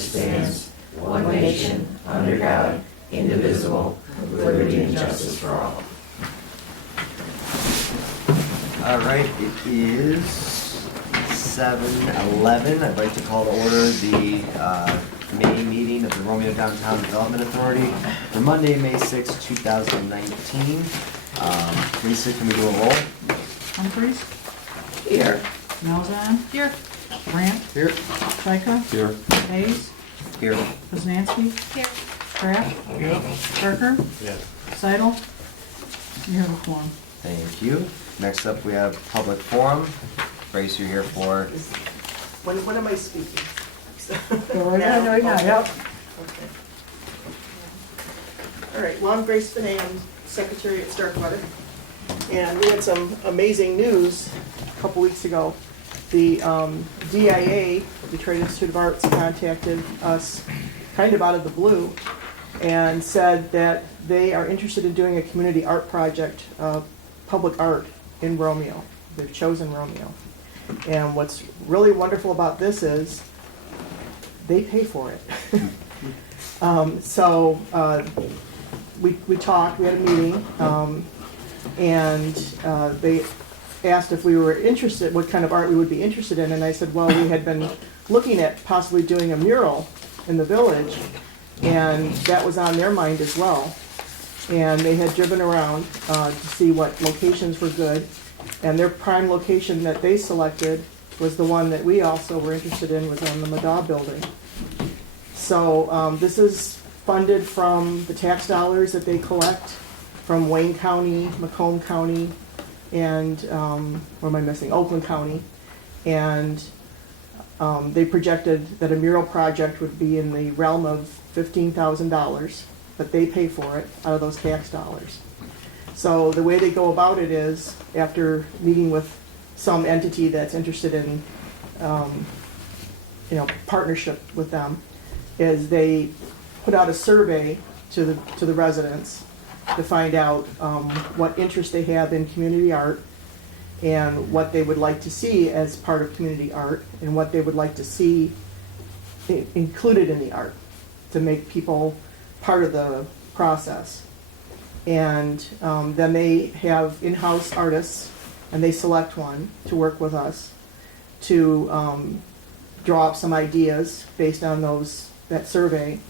stands, one nation, under God, indivisible, with liberty and justice for all. All right, it is 7:11. I'd like to call to order the May meeting of the Romeo Downtown Development Authority for Monday, May 6, 2019. Lisa, can we do a roll? Humphries? Here. Malzahn? Here. Brandt? Here. Trika? Here. Hayes? Here. Poznanski? Here. Kraft? Here. Parker? Yes. Seidel? You have a quorum. Thank you. Next up, we have public forum. Grace, you're here for... When am I speaking? Go right ahead, right now, yep. Okay. All right, well, I'm Grace Benet, I'm secretary at Starkweather. And we had some amazing news a couple weeks ago. The DIA, the Detroit Institute of Arts, contacted us kind of out of the blue and said that they are interested in doing a community art project, public art in Romeo. They've chosen Romeo. And what's really wonderful about this is they pay for it. We talked, we had a meeting, and they asked if we were interested, what kind of art we would be interested in, and I said, well, we had been looking at possibly doing a mural in the village, and that was on their mind as well. And they had driven around to see what locations were good, and their prime location that they selected was the one that we also were interested in, was on the Madaw building. So this is funded from the tax dollars that they collect from Wayne County, Macomb County, and what am I missing? Oakland County. And they projected that a mural project would be in the realm of $15,000, but they pay for it out of those tax dollars. So the way they go about it is, after meeting with some entity that's interested in partnership with them, is they put out a survey to the residents to find out what interest they have in community art and what they would like to see as part of community art and what they would like to see included in the art to make people part of the process. And then they have in-house artists, and they select one to work with us to draw up some ideas based on that survey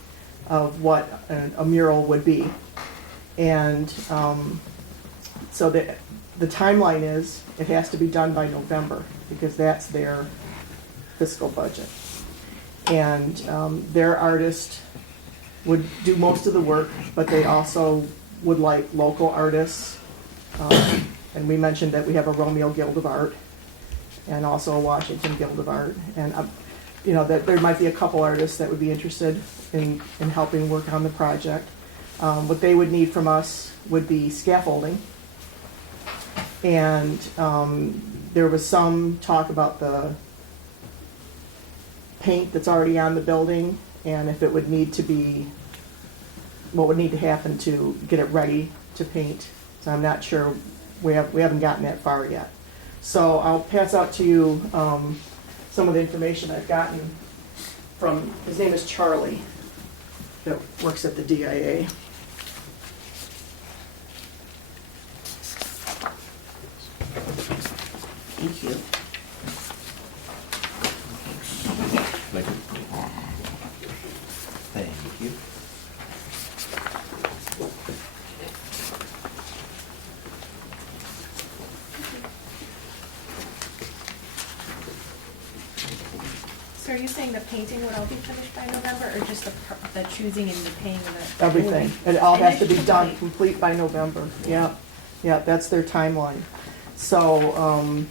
of what a mural would be. And so the timeline is, it has to be done by November, because that's their fiscal budget. And their artist would do most of the work, but they also would like local artists. And we mentioned that we have a Romeo Guild of Art and also a Washington Guild of Art. And that there might be a couple artists that would be interested in helping work on the project. What they would need from us would be scaffolding. And there was some talk about the paint that's already on the building, and if it would need to be, what would need to happen to get it ready to paint. So I'm not sure, we haven't gotten that far yet. So I'll pass out to you some of the information I've gotten from, his name is Charlie, that works at the DIA. Thank you. Thank you. So are you saying the painting would all be finished by November, or just the choosing and the paying of the... Everything. It all has to be done complete by November. Yeah, that's their timeline. So,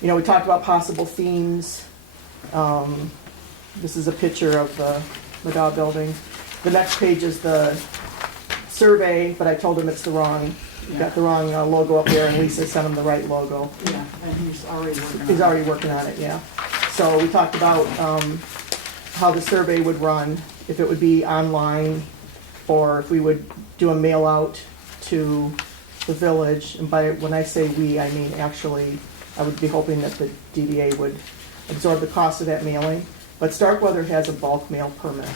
we talked about possible themes. This is a picture of the Madaw building. The next page is the survey, but I told him it's the wrong, got the wrong logo up there, and Lisa sent him the right logo. Yeah, and he's already working on it. He's already working on it, yeah. So we talked about how the survey would run, if it would be online, or if we would do a mail out to the village. And when I say we, I mean actually, I would be hoping that the DDA would absorb the cost of that mailing. But Starkweather has a bulk mail permit,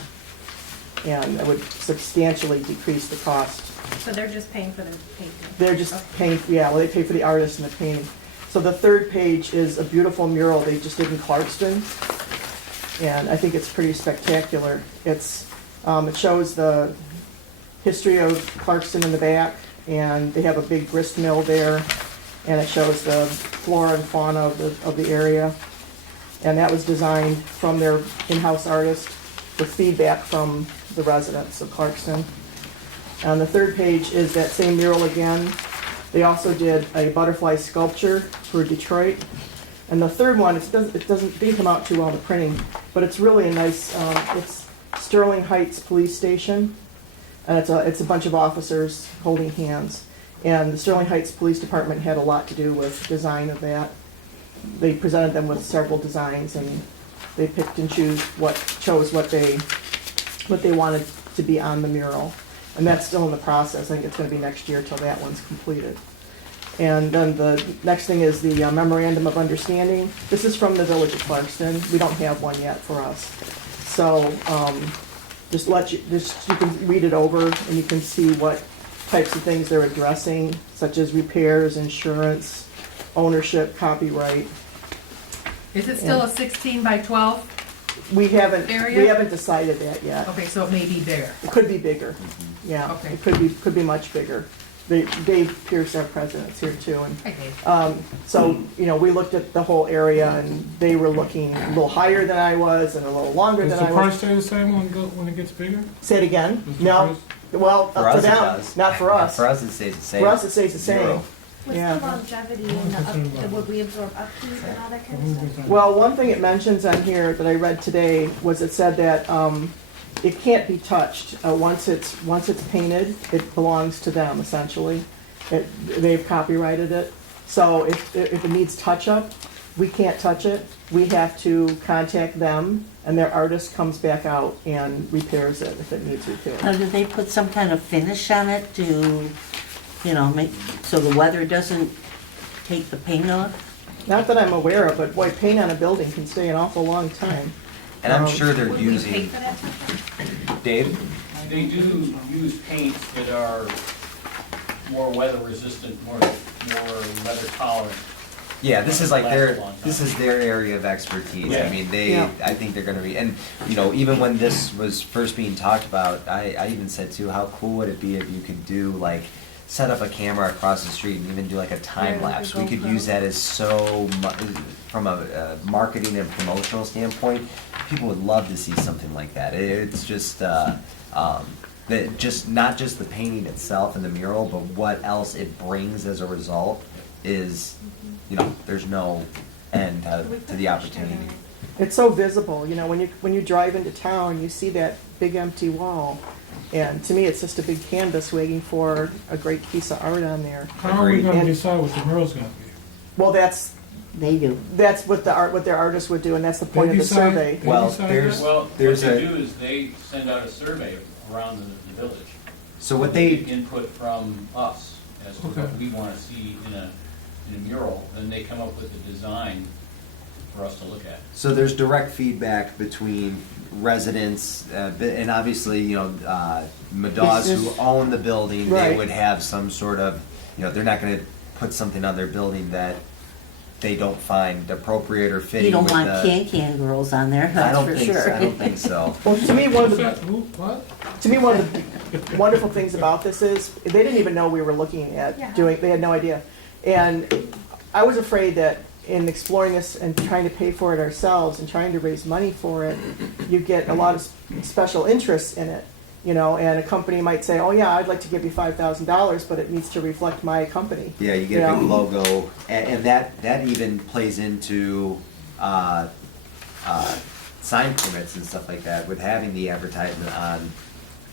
and it would substantially decrease the cost. So they're just paying for the painting? They're just Okay. paying, yeah, well, they pay for the artist and the painting. So the third page is a beautiful mural they just did in Clarkston, and I think it's pretty spectacular. It shows the history of Clarkston in the back, and they have a big grist mill there, and it shows the flora and fauna of the area. And that was designed from their in-house artist with feedback from the residents of Clarkston. On the third page is that same mural again. They also did a butterfly sculpture for Detroit. And the third one, didn't come out too well in the printing, but it's really a nice, it's Sterling Heights Police Station. And it's a bunch of officers holding hands. And the Sterling Heights Police Department had a lot to do with design of that. They presented them with several designs, and they picked and chose what they wanted to be on the mural. And that's still in the process. I think it's going to be next year till that one's completed. And then the next thing is the memorandum of understanding. This is from the Village of Clarkston. We don't have one yet for us. So you can read it over, and you can see what types of things they're addressing, such as repairs, insurance, ownership, copyright. Is it still a 16 by 12? We haven't Area? decided that yet. Okay, so it may be there. It could be bigger. Yeah, Okay. it could be much bigger. Dave Pierce, our president's here too, and Hi, Dave. so, we looked at the whole area, and they were looking a little higher than I was and a little longer Does than the I was. price stay the same when it gets bigger? Say it again? Does the No, price- well, For up us to it them, does. not for us. For us, it stays the same. For us, it stays the same. Zero. What's Yeah. the longevity and would we absorb upkeep and all that kind of stuff? Well, one thing it mentions on here that I read today was it said that it can't be touched. Once it's painted, it belongs to them, essentially. They've copyrighted it. So if it needs touch-up, we can't touch it. We have to contact them, and their artist comes back out and repairs it if it needs repair. Now, do they put some kind of finish on it to, make, so the weather doesn't take the paint off? Not that I'm aware of, but boy, paint on a building can stay an awful long time. And I'm sure they're Would we pay using, for that touch-up? Dave? They do use paints that are more weather resistant, more weather tolerant. Yeah, this is like Last a long time. this is their area of expertise. I Yeah. mean, Yeah. I think they're gonna be, and, even when this was first being talked about, I even said too, how cool would it be if you could do, like, set up a camera across the street and even do like a time Yeah, like a lapse. We could GoPro. use that as from a marketing and promotional standpoint, people would love to see something like that. It's just, not just the painting itself and the mural, but what else it brings as a result is, there's no end to the opportunity. It's so visible, when you drive into town, you see that big empty wall. And to me, it's just a big canvas waiting for a great piece of art on there. How are we gonna And- decide what the mural's gonna be? Well, that's They do. what their artists would do, and that's the point of the decide? survey. They Well, decide there's- that? Well, what There's they a- do is they send out a survey around the village. So what They they, get input from us as to what Okay. we want to see in a mural, then they come up with a design for us to look at. so there's direct feedback between residents, and obviously, Madaws who own the building, they Right. would have some sort of, they're not gonna put something on their building that they don't find appropriate or fitting You don't with want the. can girls on there, I that's don't for think so, sure. I don't think so. Well, to me, one of the What? wonderful things about this is they didn't even know we were looking Yeah. at doing. They had no idea, and I was afraid that in exploring this and trying to pay for it ourselves and trying to raise money for it, you get a lot of special interests in it. And a company might say, "Oh yeah, I'd like to give you $5,000, but it needs to reflect my company." Yeah, you get a big logo, and that even plays into sign permits and stuff like that. With having the advertisement on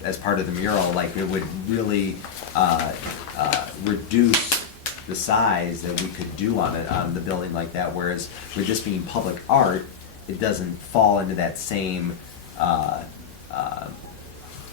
as part of the mural, like it would really reduce the size that we could do on the building like that. Whereas with this being public art, it doesn't fall into that same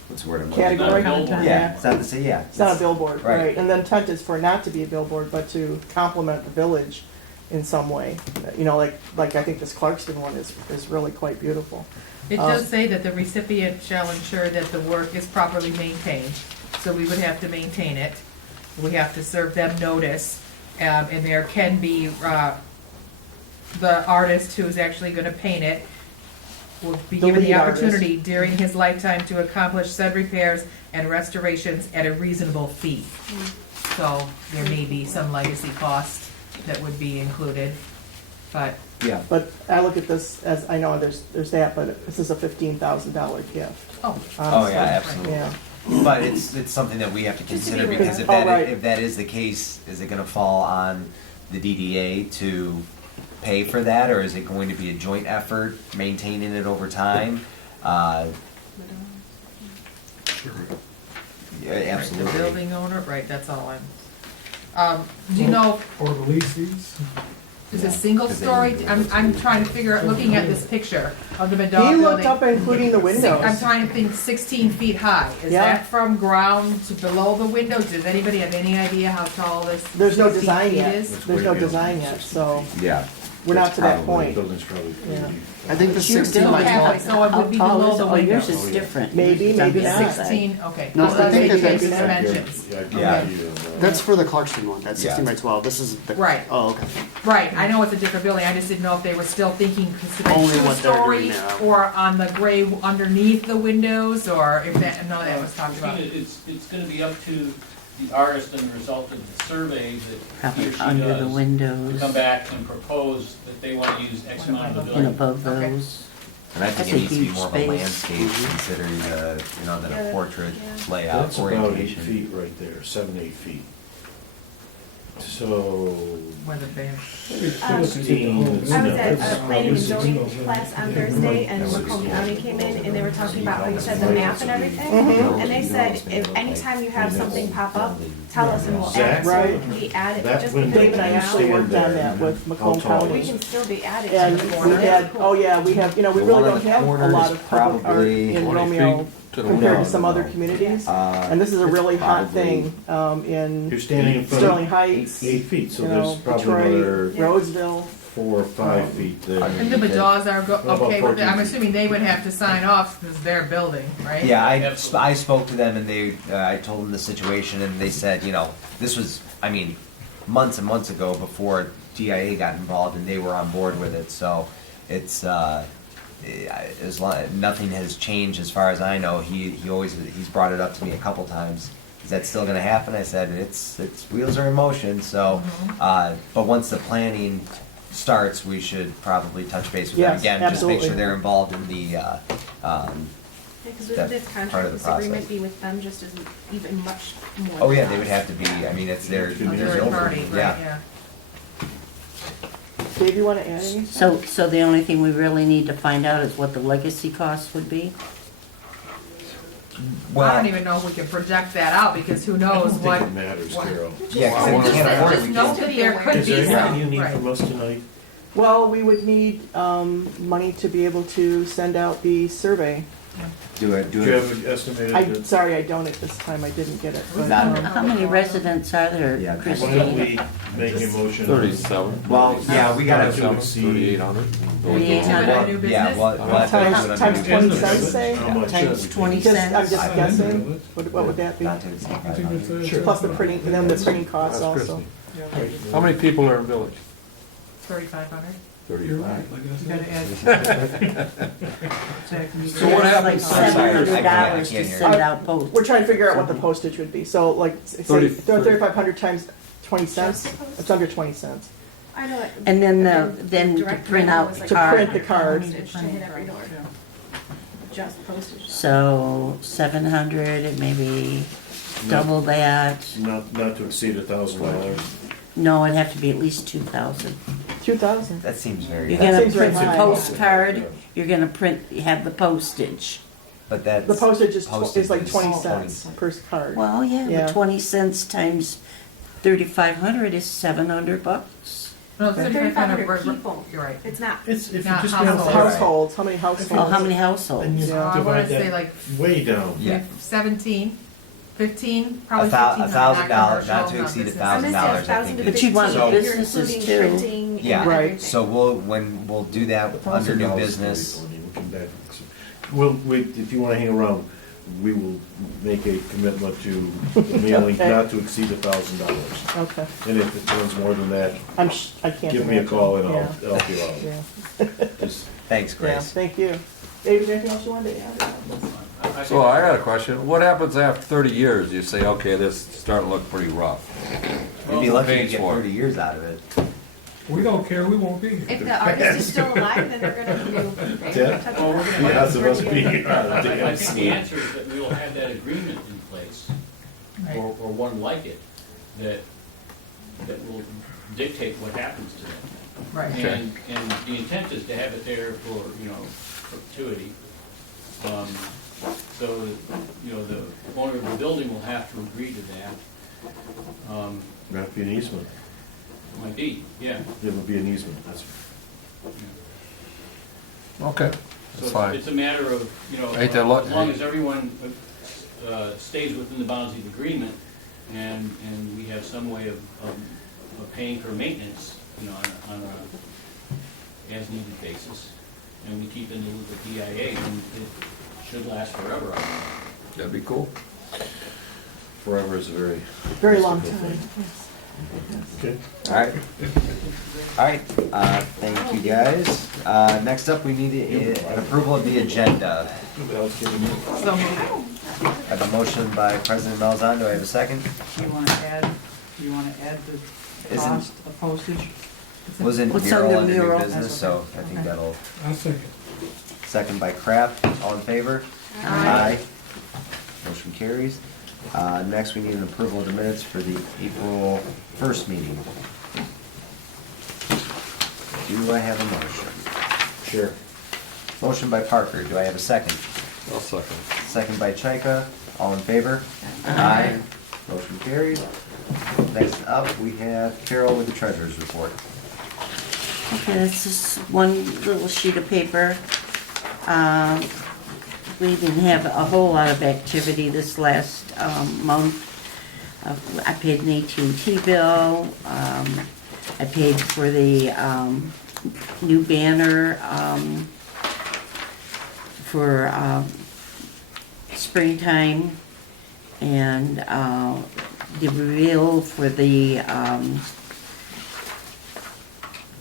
what's the word I'm looking for? Category. Not a billboard. Yeah, it's not the same. Yeah, It's not a billboard, Right. right? And the intent is for it not to be a billboard, but to complement the village in some way. You know, like I think this Clarkston one is really quite beautiful. It does say that the recipient shall ensure that the work is properly maintained, so we would have to maintain it. We have to serve them notice, and there can be, the artist who's actually gonna paint it will be The given the lead artist. opportunity during his lifetime to accomplish said repairs and restorations at a reasonable fee. So there may be some legacy costs that would be included, but Yeah. But I look at this as, I know there's that, but this is a $15,000 gift. Oh, Oh, honestly. yeah, absolutely. Yeah. But it's something that we have to Just to be consider, because Oh, right. if that is the case, is it gonna fall on the DDA to pay for that, or is it going to be a joint effort, maintaining it over time? Yeah, right, the absolutely. building owner, right, that's all do you know, Or release these? is it single story? I'm trying to figure out, looking at this picture of the He Madonna looked building. up including the windows. I'm trying to think 16 feet high. Is Yeah. that from ground to below the windows? Does anybody have any idea how tall this There's no 16 design feet yet. is? There's no design yet, so Yeah. we're not to that point. Building's probably. Yeah. I think the But your 16 by building, 12. So it would be how tall below is the it? Oh, yours windows. is different. Maybe, Yours is on maybe the not. outside. 16, okay. No, I'll I think take that these that's- dimensions. Yeah. That's for the Clarkston one. That's 16 Yeah. by 12. This is the. Right. Oh, okay. Right, I know it's a different building, I just didn't know if they were still thinking Only what they're two-story doing now. or on the gray underneath the windows, or if that, none of that was talked about. It's gonna be up to the artist and the result of the survey that he or Probably she under the does, to windows come back and propose that they wanna use X amount of the and building. above Okay. those. And I think That's it a needs to be huge more of a space. landscape, considering the, than a portrait layout That's about 8 orientation. feet right there, 7, 8 feet. So. Where the band. maybe 15, I was at it's- a planning and zoning class on Thursday, and Macomb County came in, and they were talking about, like you said, the map and everything. And they said, if anytime you have something pop up, tell us and we'll add it. So Right. it can be added, That just window because David and I right actually now, worked on that with Macomb How tall we County. can still be added And to the we corner. had, oh yeah, we have, we The really one on don't the have a corner lot is of public art probably in 20 Romeo feet to the compared to window. some other communities. And this is a It's really hot probably- thing in You're standing in front Sterling of Heights, 8 feet, so you there's know, probably Detroit, another Roseville. 4 or 5 feet there. And the Madaws are about okay with it, 14 I'm feet? assuming they would have to sign off, because it's their building, right? Yeah, Absolutely. I spoke to them, and they, I told them the situation, and they said, this was, months and months ago before DIA got involved, and they were on board with it, so it's, nothing has changed as far as I know. He's brought it up to me a couple times. Is that still gonna happen? I said, it's wheels are in motion, so, but once the planning starts, we should probably touch base with them Yes, again, just make absolutely. sure they're involved in the, Because that would this part of contract, the this agreement process. be with them just as even much more? oh yeah, than they would us? have to be, it's their, A third party, right, yeah. Dave, you wanna add anything? So the only thing we really need to find out is what the legacy cost would be? I don't even know if we can project that out, because who I knows don't what. think it matters, Carol. Yeah, 'cause if we can't afford it, Just we know can't. that there could Is be there anything some, you need right. from us tonight? Well, we would need money to be able to send out the survey. Do it, Do you have an estimated? Sorry, I don't at this time, I didn't get it. but, Not- How many residents are there, Yeah, Why don't Christine? we make a motion? 37. Well, yeah, we gotta, Not to exceed. 3,800. Get to a new yeah, business? we'll have to do it Times under 20 new cents, business. say? How much? Times 20 Just, I'm cents? just guessing, what would that be? Not to exceed I think 500. that's Sure. Plus the printing, and then the printing costs That's also. Christie. How many people are in village? 3,500. You're right, 35. like I You said. gotta add. So what happens- It's like I'm sorry, $700 I can't to hear. send out posts. We're trying to figure out what the postage would be, so like, say, 3,500 times 20 cents, Just the postage? it's under 20 cents. I know it. And then and then to direct print mail out was the like To card. print the card. postage to hit every door. Just postage. So 700 and maybe double that. Not to exceed $1,000. No, it'd have to be at least 2,000. 2,000. That seems very, You're That gonna seems very print the high. postcard, you're gonna have the postage. but that's. The postage is like is 20 cents per card. Well, yeah, Yeah. but 20 cents times 3,500 is $700. No, 3,500 people. You're right. It's not, It's, if you Not just households. go Households, how many households? Oh, how many And households? you So I wanna divide say that like way down. Yeah. 17. 15, probably $1,000, not to exceed $1,000, I think. But you want So- businesses Including too. printing and Yeah, everything. so we'll do that under new business. If you wanna hang around, we will make a commitment to mailing Okay. not to exceed $1,000. Okay. And if it runs more than that, I can't. give me a call and I'll Yeah. help you out. Yeah, Just Thanks, yeah, Grace. thank you. David, anything else you wanted to add? So I got a question. What happens after 30 years? You say, okay, this is starting to look pretty rough. You'd be lucky to Pays get for it. 30 years out of it. We don't care, we won't be here. If the artist is still alive, then they're gonna do. Ted? Well, we're gonna Yes, it must be. I think the answer is that we will have that agreement in place, Right. or one like it, that will dictate what happens to them. Right. And the intent is to have it there for, perpetuity. So, the owner of the building will have to agree to that. That'd be an easement. Might be, yeah. It would be an easement, that's. Okay, So that's fine. it's a matter of, Ain't that luck- as long as everyone stays within the bounds of the agreement, and we have some way of paying for maintenance, on a as-needed basis, and we keep in the loop with DIA, and it should last forever. I think. That'd be cool. Forever is a very. Very long time. Okay. All right, thank you guys. Next up, we need an approval of the agenda. So moved. I have a motion by President Malzahn, do I have a second? You wanna add the Isn't- cost of postage? Wasn't What's mural under under new mural? business, so I think Okay. that'll, I'll second. second by Kraft, all in favor? Aye. Motion carries. Next, we need an approval of the minutes for the April 1st meeting. Do I have a motion? Sure. Motion by Parker, do I have a second? I'll second. Second by Chaika, all in favor? Aye. Motion carries. Next up, we have Carol with the treasurer's report. Okay, this is one little sheet of paper. We didn't have a whole lot of activity this last month. I paid an AT&T bill. I paid for the new banner for springtime, and the reveal for the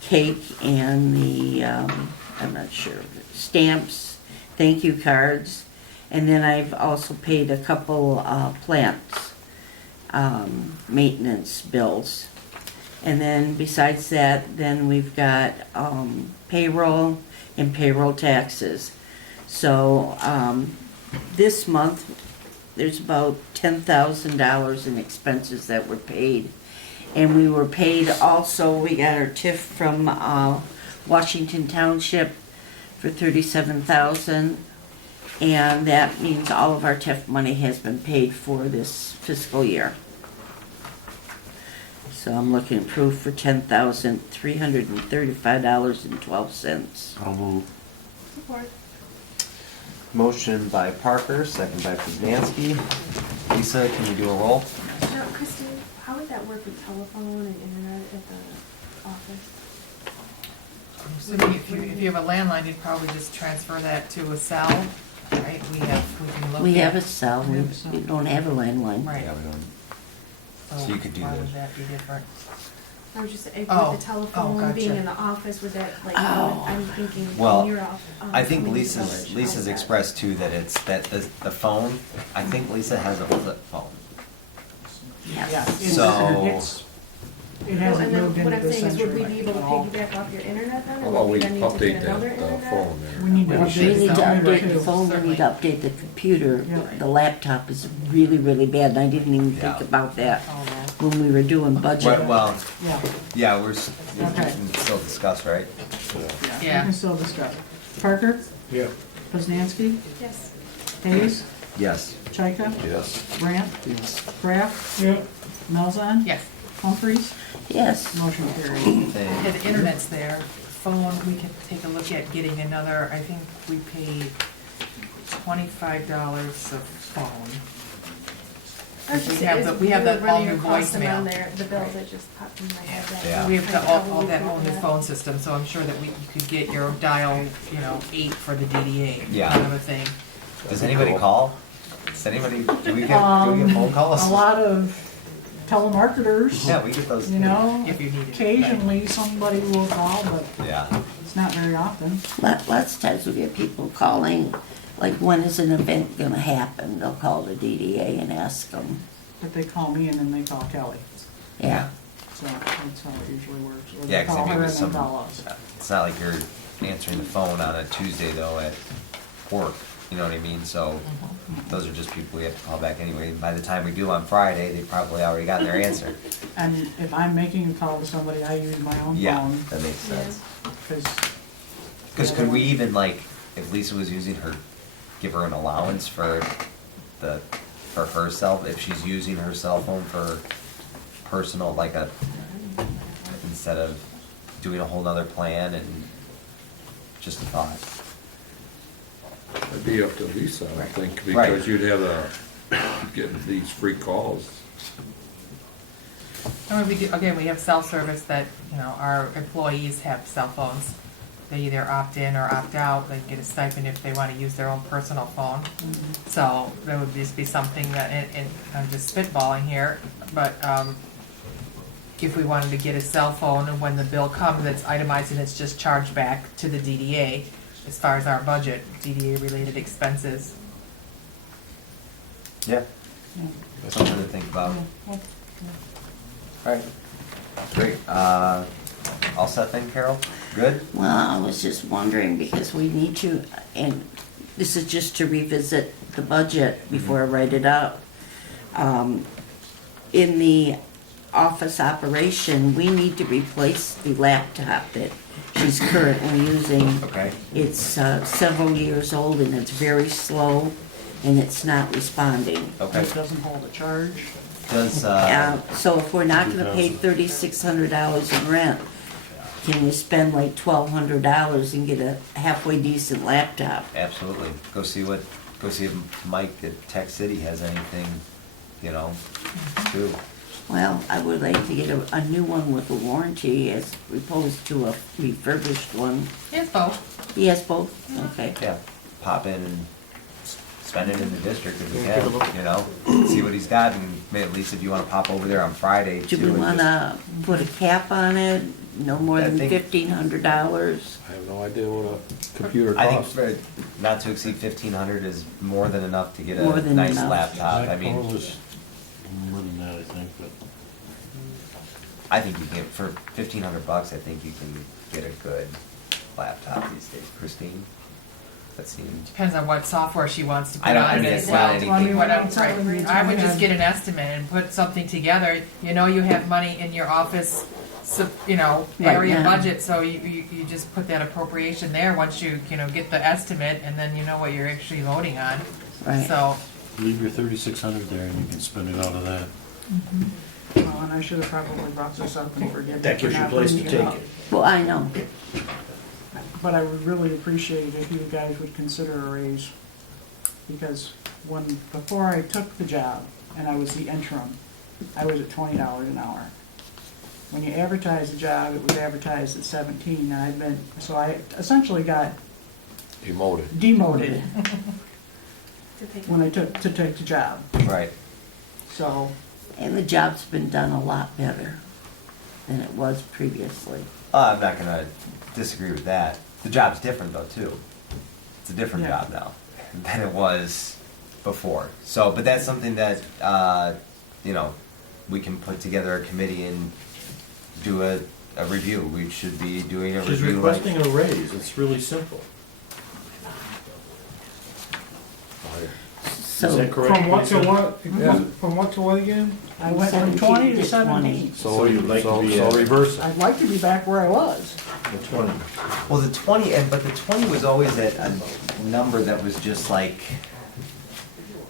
cake and the, I'm not sure, stamps, thank you cards. And then I've also paid a couple plants maintenance bills. And then besides that, then we've got payroll and payroll taxes. So this month, there's about $10,000 in expenses that were paid. And we were paid also, we got our TIF from Washington Township for $37,000. And that means all of our TIF money has been paid for this fiscal year. So I'm looking at proof for $10,335.12. I'll move. Support. Motion by Parker, second by Kuznanski. Lisa, can you do a roll? Now, Kristen, how would that work with telephone and internet at the office? Assuming if you have a landline, you'd probably just transfer that to a cell, right? We can look at. We have a cell, We have a cell. we don't have a landline. Right. Yeah, we don't. So you could do Why that. would that be different? I was just, with Oh, the telephone gotcha. being in the office, would that, like, Oh. I'm thinking, Well, when you're off. I think coming to Lisa's village, Lisa's how's that? expressed too that it's that the phone. I think Lisa has a flip phone. Yeah, Yes. it's- So- It Well, hasn't and then moved what into I'm the saying is, would we century be able to at all. piggyback off your internet then? How Or about would we we then need to update get another that internet? phone there? We need to We update need to the update the too. phone, we need to update the computer. Yeah. The laptop is really, really bad, and I didn't even think Yeah. about that Oh, when we were doing budget. Well, yeah, yeah, we Okay. can still discuss, right? yeah, we Yeah. can still discuss. Parker, Yeah. Poznanski, Yes. Hayes, Yes. Chaika, Yes. Brandt, Kraft, Yeah. Malzahn, Yes, Humphries, Yes, motion carried. Thank yeah, the internet's there. Phone, we can take a look at getting another, I think we paid $25 of phone. We have that all new voicemail. voicemail. The bill that just popped in my head. Yeah. We have all that whole new phone system, so I'm sure that you could get your dial, 8 for the DDA, Yeah. kind of a thing. Does anybody call? Do we get phone calls? A lot of telemarketers, Yeah, we get those. you know, If you need it. occasionally somebody will call, but Yeah. it's not very often. Lots of times we get people calling, like, when is an event gonna happen? They'll call the DDA and ask them. But they call me and then they call Kelly, Yeah, so that's how it usually works. Or Yeah, they 'cause call I mean, her with and then some, call us. it's not like you're answering the phone on a Tuesday though at work, you know what I mean? So those are just people we have to call back anyway. And by the time we do on Friday, they probably already got their answer. And if I'm making a call to somebody, I use my own Yeah, phone, that makes sense. because. Because could we even like, if Lisa was using give her an allowance for herself, if she's using her cell phone for personal, instead of doing a whole nother plan and just a thought. It'd be up to Lisa, I think, Right. because you'd have getting these free calls. And we have cell service that, our employees have cell phones. They either opt in or opt out, they get a stipend if they want to use their own personal phone. So that would just be something that, and I'm just spitballing here, but if we wanted to get a cell phone and when the bill comes, it's itemized and it's just charged back to the DDA as far as our budget, DDA-related expenses. Yeah, something to think about. Alright, great. All set then, Carol? Good? well, I was just wondering, because we need to, and this is just to revisit the budget before I write it up. In the office operation, we need to replace the laptop that she's currently using. Okay. It's several years old and it's very slow and it's not responding. Okay. It doesn't hold a charge. Does, So if we're not gonna pay $3,600 in rent, can we spend like $1,200 and get a halfway decent laptop? absolutely. Go see if Mike at Tech City has anything, too. Well, I would like to get a new one with a warranty as opposed to a refurbished one. Yes, both. He has both? Okay. Yeah, pop in and spend it in the district if we can, see what he's got, and maybe at least if you wanna pop over there on Friday too. Do we and wanna put a cap on it? No more I than think- $1,500? I have no idea what a computer I think costs. for not to exceed 1,500 is more than enough to get More a than nice enough. laptop. I mean, More than that, I think, but. I think you can, for $1,500, I think you can get a good laptop these days. Christine? That seems, Depends on what software she wants to I put don't- I on mean, as it's well. not anything- I mean, What I'm- Right. I would just get an estimate and put something together. You have money in your office, area now. budget, so you just put that appropriation there once you, get the estimate, and then you know what you're actually voting on. Right. So, Leave your 3,600 there and you can spend it out of that. Well, and I should have probably brought this up and forgiven. That gives for you not a place to bringing it take up. it. Well, I know. But I would really appreciate if you guys would consider a raise, because before I took the job, and I was the interim, I was at $20 an hour. When you advertise the job, it was advertised at 17, and so I essentially got Demoted. demoted To take- when I to take the job, right. so. And the job's been done a lot better than it was previously. I'm not gonna disagree with that. The job's different though, too. It's a different Yeah. job now than it was before. So, but that's something that, we can put together a committee and do a review. We should be doing a She's review like. requesting a raise, it's really simple. So. Is that correct? From what to Lisa? what? Yeah. From what to what again? I went from 20 to 17. So you'd like to be So at reverse it. I'd like to be back where I was. the 20. Well, the 20, but the 20 was always at a number that was just like,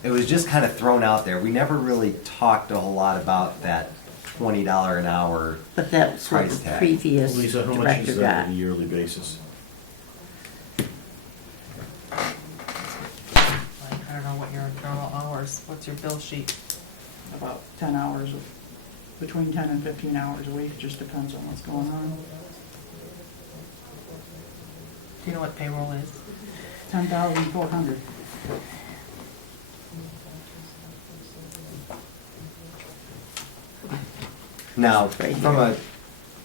it was just kind of thrown out there. We never really talked a whole lot about that $20 an hour. But that's what Price the tag. previous Lisa, how much director is that got. on a yearly basis? I don't know what your normal hours, what's your bill sheet? about 10 hours, between 10 and 15 hours a week, it just depends on what's going on. Do you know what payroll is? 10,400. Now, Right from here.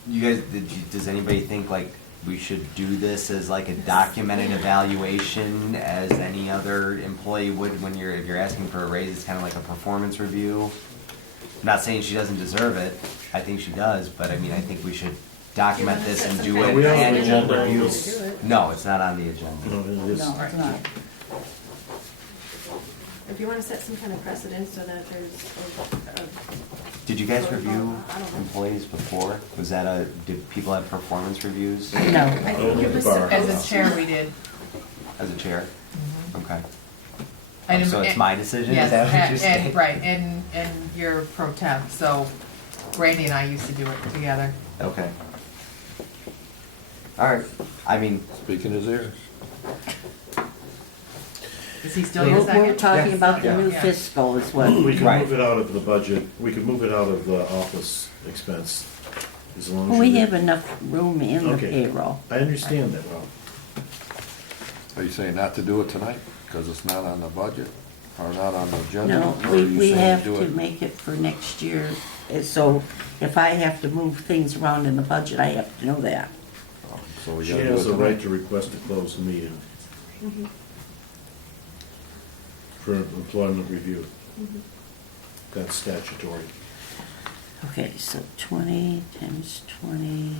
you guys, does anybody think like we should do this as like a documented evaluation as any other employee would when if you're asking for a raise, it's kind of like a performance review? I'm not saying she doesn't deserve it. I think she does, but I mean, I think we should document Do you wanna this set and some do kind it of We have an annual agenda. reviews. Do it. No, it's not on the agenda. No, it is. No, it's not. If you wanna set some kind of precedent so that there's Did you guys review I don't know. employees before? Was that did people have performance reviews No, I Oh, think it was, bar. as a chair, we did. as a chair? Okay. And- So it's my decision, is Yes, that what you're and, saying? right, and you're pro temp, so Randy and I used to do it together. Okay. All right, I mean, Speaking his ears. Is he still your we're second? talking about the Yeah. new Yeah. fiscal is what, We can Right. move it out of the budget, we could move it out of the office expense, as long as. we you- have enough room in the Okay. payroll. I understand that, Rob. Are you saying not to do it tonight because it's not on the budget or not on the agenda? No, Or are you we saying have do to it- make it for next year. So if I have to move things around in the budget, I have to know that. So we She gotta do has it the right tonight. to request a closed meeting Mm-hmm. for employment review. That's statutory. Okay, so 20 times 20,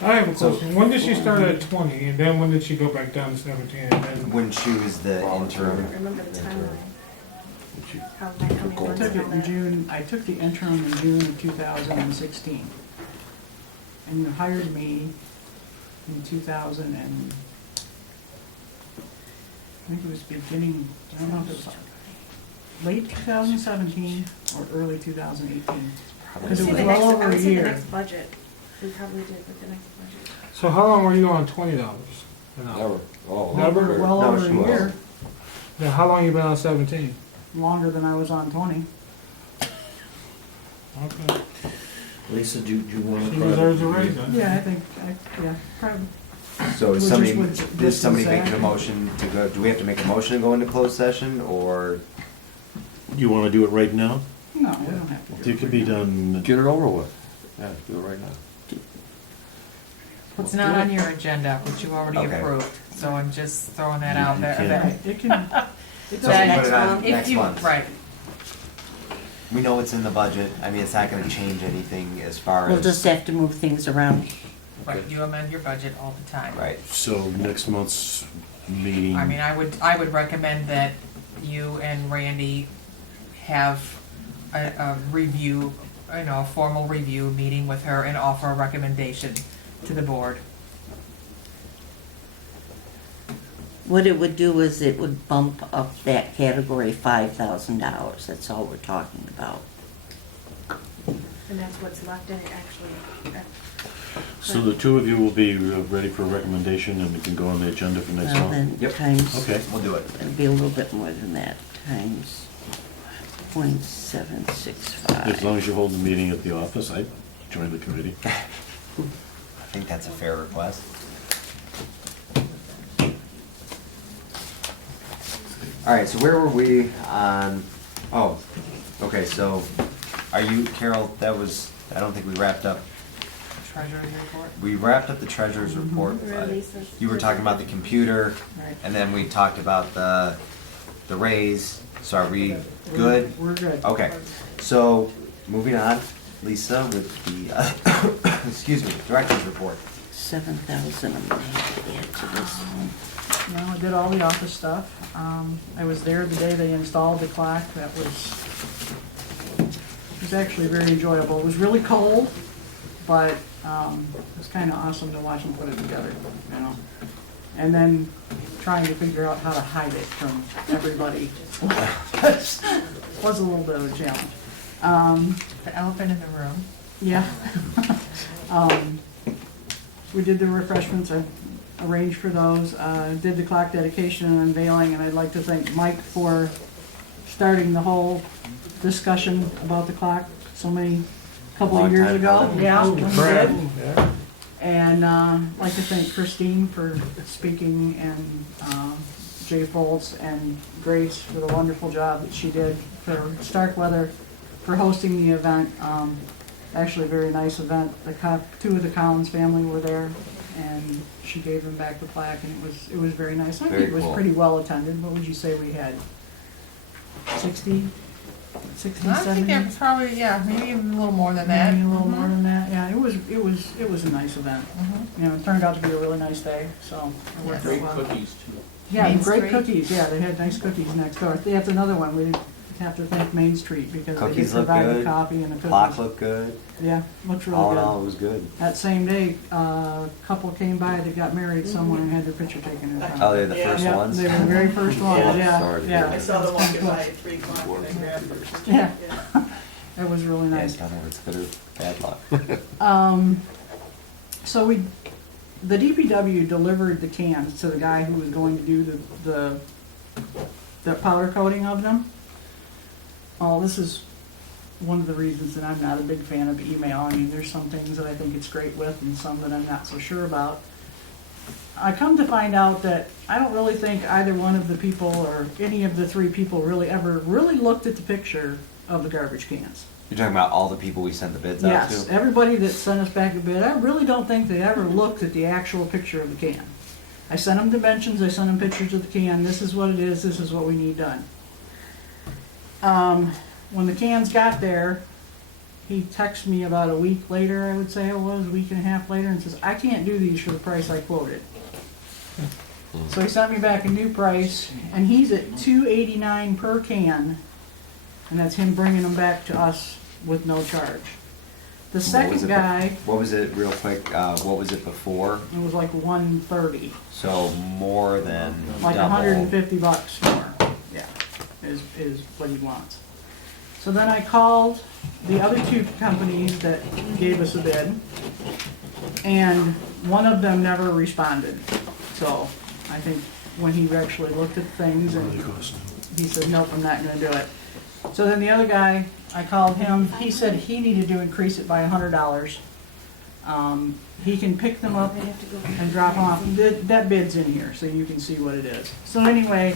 I have a So- question. When did she start at 20, and then when did she go back down to 17, and then? when she was the I don't interim, remember the timeline, She- how many I months took it on in that. June, I took the interim in June of 2016. And you hired me in 2000 and, I think it was beginning, I don't know if it was late 2017 or early 2018. Because See, it the was next- well over I a would say the year. next budget, we probably did with the next budget. So how long were you on $20 an hour? Never. Oh, Never, okay. well No, over she a year, Now, how long you been on 17? longer than I was on 20. Okay. Lisa, do you want to? She deserves a raise, then. Yeah, I think, yeah, probably. so is Which somebody, is what is this somebody is making a saying. motion to go, do we have to make a motion to go into closed session, or? You want to do it right now? No, we don't have to do it. It could be right now. done. Get it over with. Yeah, do it right now. It's not on your agenda, which you already Okay. approved, so I'm just throwing that You- out you there. can't. that- Right, it can, it So doesn't we'll next put it on month? If next you, month. right, We know it's in the budget, I mean, it's not gonna change anything as far we'll as, just have to move things around. right, you amend your budget all the time. right, So next month's meeting. I mean, I would recommend that you and Randy have a review, a formal review meeting with her and offer a recommendation to the board. What it would do is it would bump up that category $5,000. That's all we're talking about. And that's what's left in it, actually. So the two of you will be ready for a recommendation and we can go on the agenda for next Well, month? then Yep. times, Okay. we'll do it. it'd be a little bit more than that, times As 0.765. long as you hold the meeting at the office, I join the committee. I think that's a fair request. All right, so where were we on, oh, okay, so are you, Carol, I don't think we wrapped up, Treasurer's report? we wrapped up the treasurer's report. We're but Lisa's- You were talking about the computer, Right. and then we talked about the raise, so are we good? We're good. Okay, so moving on, Lisa, with the, excuse me, director's report. 7,000 I'm gonna have to add to this one. No, I did all the office stuff. I was there the day they installed the clock. That was actually very enjoyable. It was really cold, but it was kind of awesome to watch them put it together, you know. And then trying to figure out how to hide it from everybody was a little bit of a challenge. The elephant in the room. Yeah. We did the refreshments, I arranged for those, did the clock dedication and unveiling, and I'd like to thank Mike for starting the whole discussion about the clock so many, couple Long of years time ago. coming. Yeah, Oh, when we crap. did. Yeah. And I'd like to thank Christine for speaking, and Jay Foltz and Grace for the wonderful job that she did for Starkweather for hosting the event. Actually, a very nice event. Two of the Collins family were there, and she gave them back the plaque, and it was very nice. I Very think it was cool. pretty well attended. What would you say we had? 60, 60, I think 70? it was probably, yeah, maybe even a little more than that. Maybe a little Mhm. more than that. Yeah, it was a nice event. Mhm. You know, it turned out to be a really nice day, so it worked out Great well. cookies too. Yeah, Main great Street. cookies, yeah, they had nice cookies next door. That's another one, we have to thank Main Street because they did Cookies look provide the good. coffee and the Clock cookies. looked good. Yeah, looks All really in good. all, it was good. That same day, a couple came by that got married somewhere and had their picture taken in front. Oh, they're the first Yeah, ones? they were the very first ones, Yeah. yeah, Sorry to hear yeah. that. I saw them walking by at 3 o'clock when I grabbed her. Yeah, it was really Yeah, nice. tell me it's good or bad luck. So the DPW delivered the cans to the guy who was going to do the powder coating of them. Oh, this is one of the reasons that I'm not a big fan of email. I mean, there's some things that I think it's great with and some that I'm not so sure about. I come to find out that I don't really think either one of the people or any of the three people ever really looked at the picture of the garbage cans. You're talking about all the people we sent the bids out Yes, to? everybody that sent us back a bid, I really don't think they ever looked at the actual picture of the can. I sent them dimensions, I sent them pictures of the can, this is what it is, this is what we need done. When the cans got there, he texted me about a week later, I would say it was, a week and a half later, and says, I can't do these for the price I quoted. So he sent me back a new price, and he's at $2.89 per can, and that's him bringing them back to us with no charge. The What was second it guy, What was it, real quick, what was it before? it was like 130, So more than like double. $150 more, yeah, is what he wants. So then I called the other two companies that gave us a bid, and one of them never responded. So I think when he actually looked at things and he said, nope, I'm not gonna do it. So then the other guy, I called him, he said he needed to increase it by $100. He can pick them up and drop them off. That bid's in here, so you can see what it is. So anyway,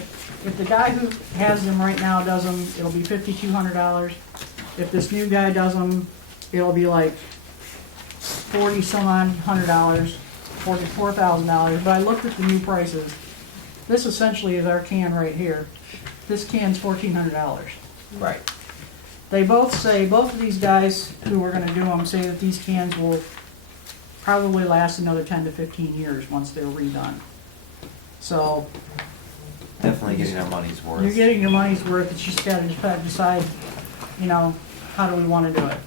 if the guy who has them right now does them, it'll be $5,200. If this new guy does them, it'll be like $40-some-odd $100, $44,000. But I looked at the new prices. This essentially is our can right here. This can's $1,400. Right. They both say, both of these guys who are gonna do them say that these cans will probably last another 10 to 15 years once they're redone. So, Definitely getting our money's worth. you're getting your money's worth, it's just gotta decide, you know, how do we wanna do it?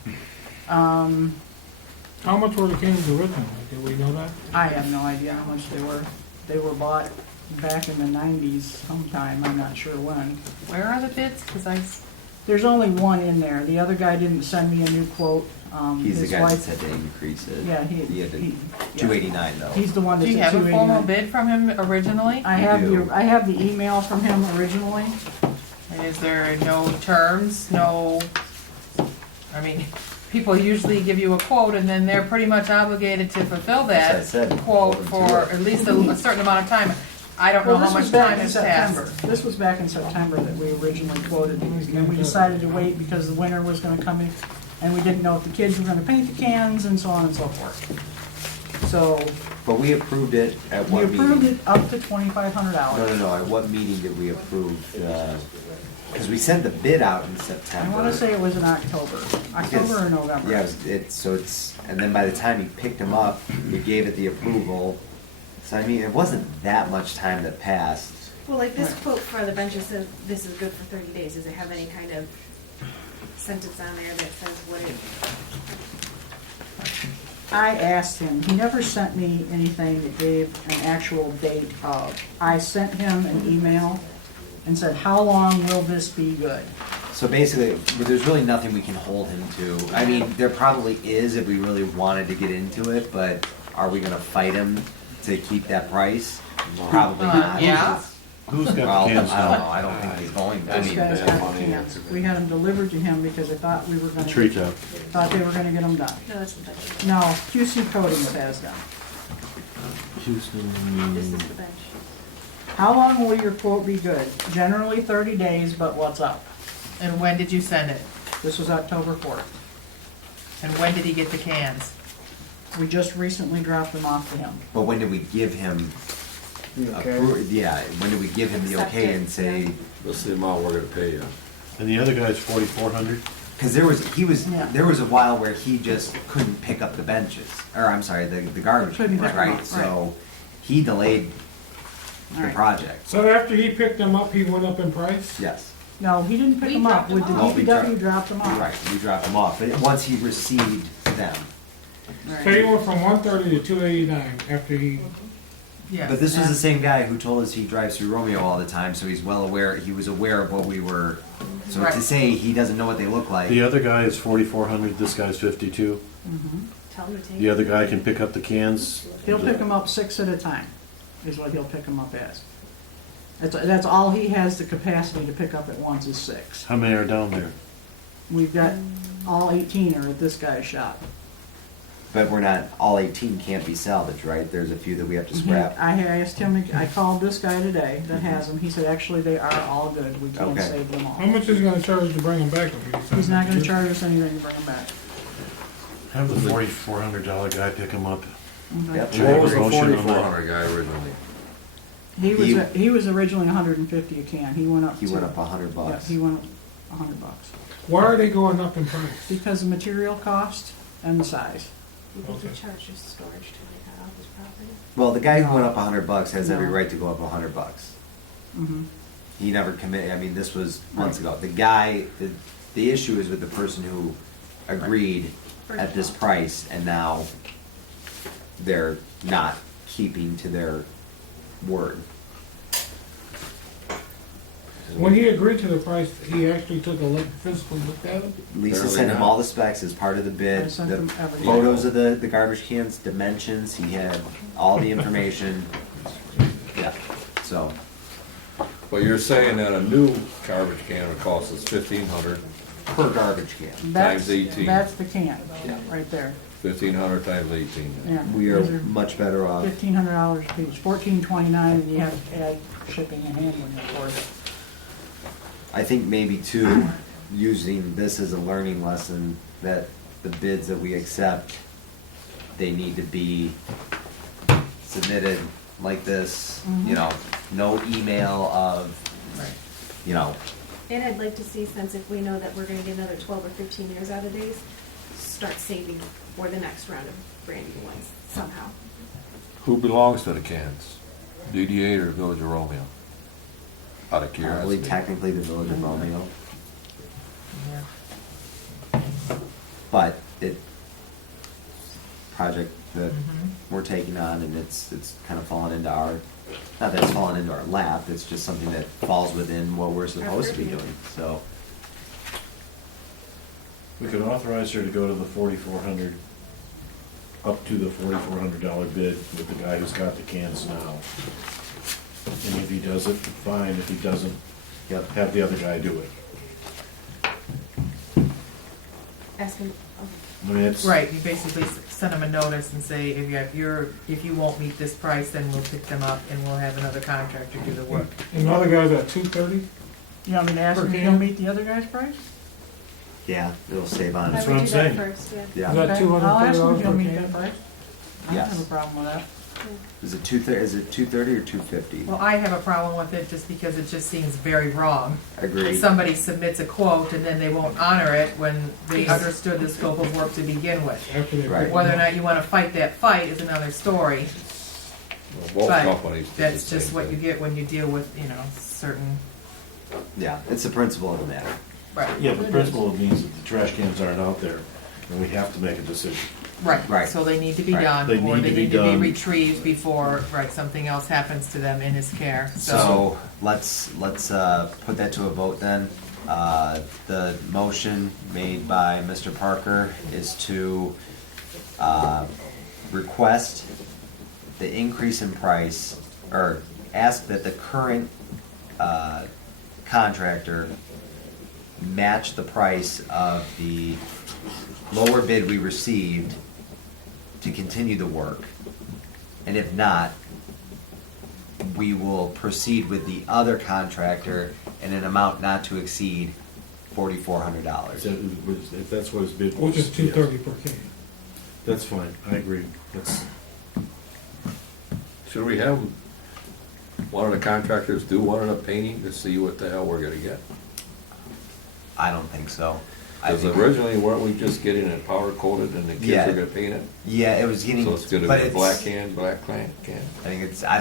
How much were the cans originally? Do we know that? I have no idea how much they were. They were bought back in the 90s sometime, I'm not sure when. Where are the bids? There's only one in there, the other guy didn't send me a new quote. He's the His guy that wife- said to increase it. Yeah, He had he- to, yeah. 289 though. He's the one Do that's you at have a formal 289. bid from him originally? I have You do. I have the email from him originally. And is there no terms, no, I mean, people usually give you a quote and then they're pretty much obligated to fulfill that As I said, quote over for to it. at least a certain amount of time. I don't know Well, how this much was back time in has September. passed. This was back in September that we originally quoted these, and then we decided to wait because the winter was gonna come in, and we didn't know if the kids were gonna paint the cans and so on and so forth. So, But we approved it at we what meeting? approved it up to $2,500. No, at what meeting did we approve? Because we sent the bid out in I September. wanna say it was in October or November. Yeah, and then by the time you picked them up, we gave it the approval. So I mean, it wasn't that much time that passed. Well, like this quote for the benches says this is good for 30 days. Does it have any kind of sentence on there that says what it? I asked him, he never sent me anything that gave an actual date of. I sent him an email and said, how long will this be good? So basically, there's really nothing we can hold him to. I mean, there probably is if we really wanted to get into it, but are we gonna fight him to keep that price? Probably not. Yeah. Who's got Well, the cans I don't know, now? I don't think he's going to. This guy's got the cans. We had them delivered to him because I thought we were The gonna, treetop. thought they were gonna get them done. No, that's the bench. No, QC Coatings has them. Houston. This is the bench. How long will your quote be good? Generally 30 days, but what's up? And when did you send it? This was October 4th. And when did he get the cans? We just recently dropped them off to him. But when did we give him, Okay. yeah, when did we give him the okay and say, This is the amount we're gonna pay you. And the other guy's 4,400? because there was Yeah. there was a while where he just couldn't pick up the benches, or I'm sorry, the garbage, Couldn't pick 'em right? up, So he delayed the Alright. project. So after he picked them up, he went up in price? Yes, No, he didn't pick We them up. dropped With the them off. DPW dropped them off. right. We dropped them off, but once he received them. So he went from 130 to 289 after he, Yes. But this was the same guy who told us he drives through Romeo all the time, so he's well aware. He was aware of what we were. So Right. to say he doesn't know what they look like. The other guy is 4,400, this guy's 52. Tell him to take. The other guy can pick up the cans. He'll pick them up 6 at a time, is what he'll pick them up as. That's all he has the capacity to pick up at once is 6. How many are down there? We've got, all 18 are at this guy's shop. But we're not, all 18 can't be salvaged, right? There's a few that we have to scrap. I asked him, I called this guy today that has them. He said, actually, they are all good. We can't Okay. save them all. how much is he gonna charge to bring them back? He's not gonna charge us anything to bring them back. Have the $4,400 guy pick them up. Yep. Should I What was have a the motion on that? 4,400 guy originally? He was originally 150 a can. He went up He to. went up $100. Yeah, he went up $100 Why are they going up in price? because of material cost and the size. Because we charge just storage till they got off his property. Well, the guy who went up $100 has every No. right to go up $100. Mm-hmm. He never committed. I mean, this was months ago. The guy, the issue is with the person who agreed at this price, and now they're not keeping to their word. When he agreed to the price, he actually took a physical look at it? Lisa Apparently sent him not. all the specs as part of the I bid, sent the him everything. photos of the garbage cans, dimensions, he had all the information. Yeah, so, But you're saying that a new garbage can would cost us 1,500, per garbage can. That's, 18. that's the can, Yeah. right there. 1,500 times 18. Yeah. We are These are much better off. $1,500 a piece, $14.29, and you have to add shipping and handling, of course. I think maybe too, using this as a learning lesson, that the bids that we accept, they need to be submitted like this, you know, no email of, you know, And I'd like to see, since if we know that we're gonna get another 12 or 15 years out of these, start saving for the next round of brand new ones somehow. Who belongs to the cans? DD8 or Village of Romeo? Out of probably curiosity. technically the Village of Romeo, Yeah. but it, project that we're taking on, and it's kind of fallen into our, not that it's fallen into our lap, it's just something that falls within what we're supposed to be purview. doing, so. We could authorize her to go to the 4,400, up to the $4,400 bid with the guy who's got the cans now. And if he does it, fine. If he doesn't, Yep. have the other guy do it. Ask him, I mean, it's. Right, you basically send them a notice and say, if you won't meet this price, then we'll pick them up and we'll have another contractor do the work. And the other guy's at 230? You want me to ask him if he'll meet the other guy's price? Yeah, it'll save on I it. what would I'm do that saying. first, yeah. Yeah. Is that Okay, I'll ask him if he'll $230 meet per that can? price. I don't have Yes. a problem with that. Is it 230 or 250? Well, I have a problem with it just because it just seems very wrong. Agreed. If somebody submits a quote and then they won't honor it when they understood the scope of work to begin with. After they- Right. Whether or not you wanna fight that fight is another story, Well, both but companies did the that's just same what you thing. get when you deal with, certain, Yeah, it's the principle of the matter. right, Yeah, but the principle means that the trash cans aren't out there, and we have to make a decision. right. Right. So they need to be Right. done, They or need they to be need to be done. retrieved before, something else happens to them in his care, So let's put that to a vote then. The motion made by Mr. Parker is to request the increase in price, or ask that the current contractor match the price of the lower bid we received to continue the work. And if not, we will proceed with the other contractor in an amount not to exceed $4,400. If that's what his bid was. Which is yes. 230 per K. That's fine, I agree. That's, Should we have one of the contractors do one of the painting to see what the hell we're gonna get? I don't think so. I Because think, originally, weren't we just getting it powder coated and the kids Yeah. are gonna paint it? yeah, it was getting, So it's gonna but be a it's, black can? I think it's, I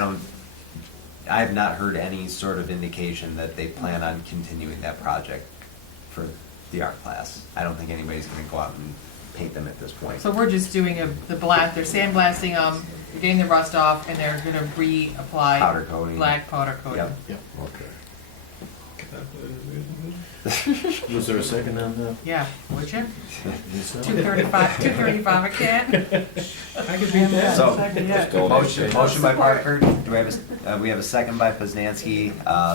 have not heard any sort of indication that they plan on continuing that project for the art class. I don't think anybody's gonna go out and paint them at this point. So we're just doing the black, they're sandblasting them, they're getting the rust off, and they're gonna reapply. Powder coating. Black powder coating. Yep. yep. Okay. Was there a second on that? Yeah, would you? Lisa? 235 a can? I could beat that. So- Second, yeah. Motion by Parker, do we have we have a second by Poznanski.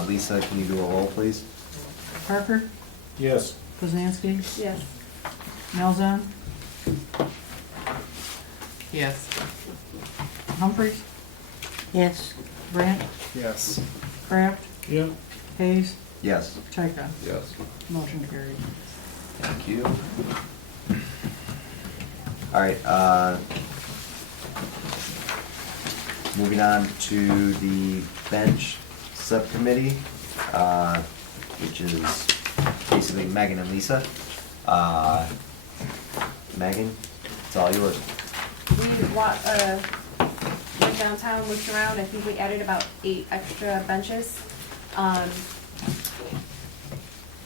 Lisa, can you do a roll, please? Parker, Yes. Poznanski, Yes. Malzahn, Yes. Humphries, Yes. Brandt, Yes. Kraft, Yep. Hayes, Yes. Chika. Yes. Motion carried. Thank you. All right, moving on to the bench subcommittee, which is basically Megan and Lisa. Megan, it's all yours. We went downtown, looked around, I think we added about 8 extra benches.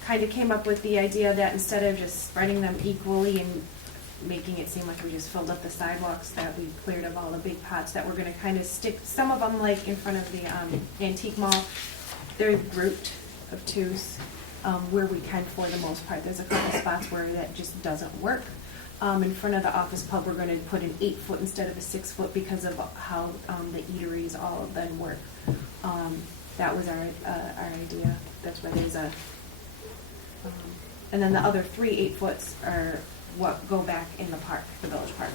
Kind of came up with the idea that instead of just spreading them equally and making it seem like we just filled up the sidewalks, that we cleared up all the big pots, that we're gonna kind of stick, some of them like in front of the antique mall, they're grouped of 2s, where we can for the most part. There's a couple spots where that just doesn't work. In front of the office pub, we're gonna put an 8-foot instead of a 6-foot because of how the eateries, all of them work. That was our idea. That's why there's a, and then the other 3 8-foots are what go back in the park, the village park.